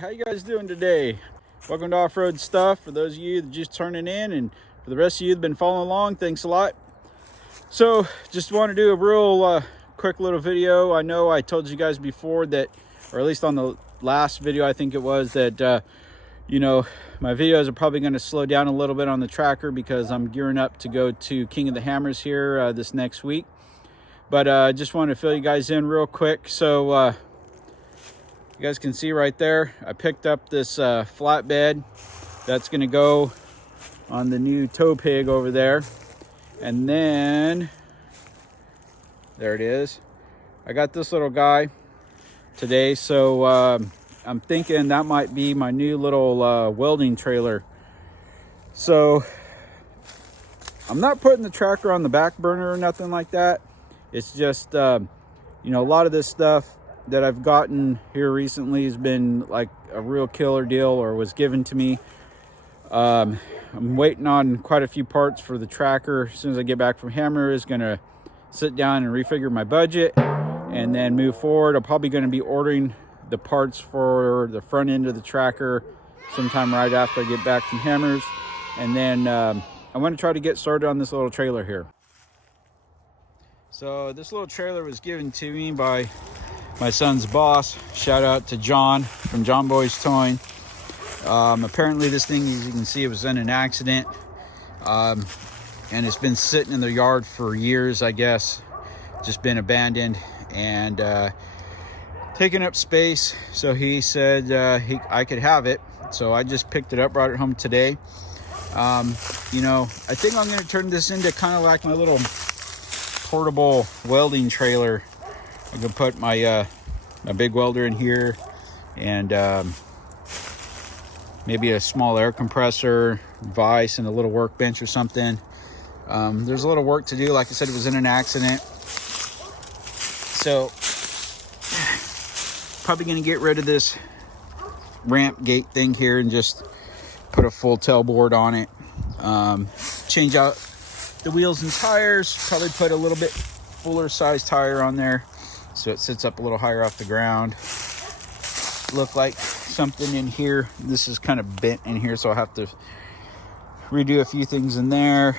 how you guys doing today? Welcome to Off-Road Stuff. For those of you that just turning in, and for the rest of you that have been following along, thanks a lot. So just want to do a real quick little video. I know I told you guys before that, or at least on the last video I think it was, that you know, my videos are probably going to slow down a little bit on the tracker because I'm gearing up to go to King of the Hammers here this next week. But I just want to fill you guys in real quick. So you guys can see right there, I picked up this flatbed that's going to go on the new tow pig over there. And then, there it is. I got this little guy today. So I'm thinking that might be my new little welding trailer. So I'm not putting the tracker on the back burner or nothing like that. It's just, you know, a lot of this stuff that I've gotten here recently has been like a real killer deal, or was given to me. I'm waiting on quite a few parts for the tracker. As soon as I get back from Hammer, is going to sit down and refigure my budget and then move forward. I'm probably going to be ordering the parts for the front end of the tracker sometime right after I get back from Hammers. And then I want to try to get started on this little trailer here. So this little trailer was given to me by my son's boss. Shout out to John from John Boy's Towing. Apparently this thing, as you can see, it was in an accident. And it's been sitting in the yard for years, I guess. Just been abandoned and taking up space. So he said I could have it. So I just picked it up, brought it home today. You know, I think I'm going to turn this into kind of like my little portable welding trailer. I can put my my big welder in here, and maybe a small air compressor, vise, and a little workbench or something. There's a little work to do. Like I said, it was in an accident. So probably going to get rid of this ramp gate thing here and just put a full tailboard on it. Change out the wheels and tires, probably put a little bit fuller size tire on there so it sits up a little higher off the ground. Look like something in here. This is kind of bent in here, so I'll have to redo a few things in there.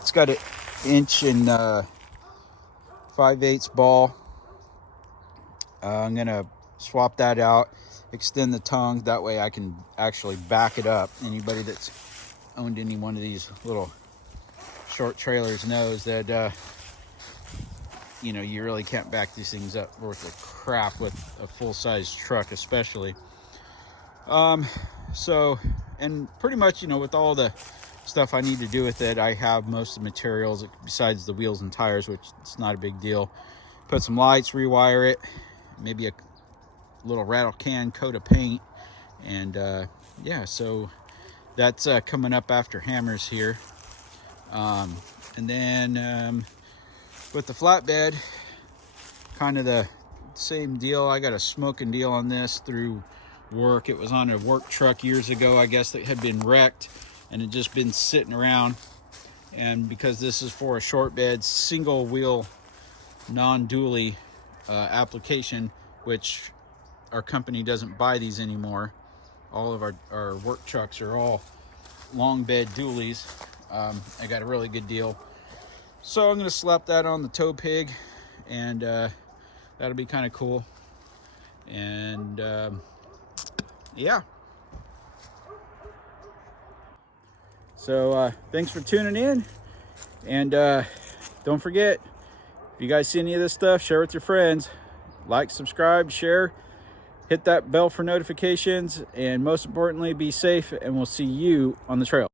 It's got an 1 inch and 5/8 ball. I'm gonna swap that out, extend the tongue, that way I can actually back it up. Anybody that's owned any one of these little short trailers knows that you know, you really can't back these things up worth of crap with a full-size truck especially. So, and pretty much, you know, with all the stuff I need to do with it, I have most of the materials besides the wheels and tires, which it's not a big deal. Put some lights, rewire it, maybe a little rattle can coat of paint, and yeah, so that's coming up after Hammers here. And then with the flatbed, kind of the same deal. I got a smoking deal on this through work. It was on a work truck years ago, I guess, that had been wrecked and had just been sitting around. And because this is for a short bed, single wheel, non-dually application, which our company doesn't buy these anymore. All of our work trucks are all long bed dualies. I got a really good deal. So I'm going to slap that on the tow pig, and that'll be kind of cool. And yeah. So thanks for tuning in. And don't forget, if you guys see any of this stuff, share with your friends. Like, subscribe, share. Hit that bell for notifications, and most importantly, be safe, and we'll see you on the trail.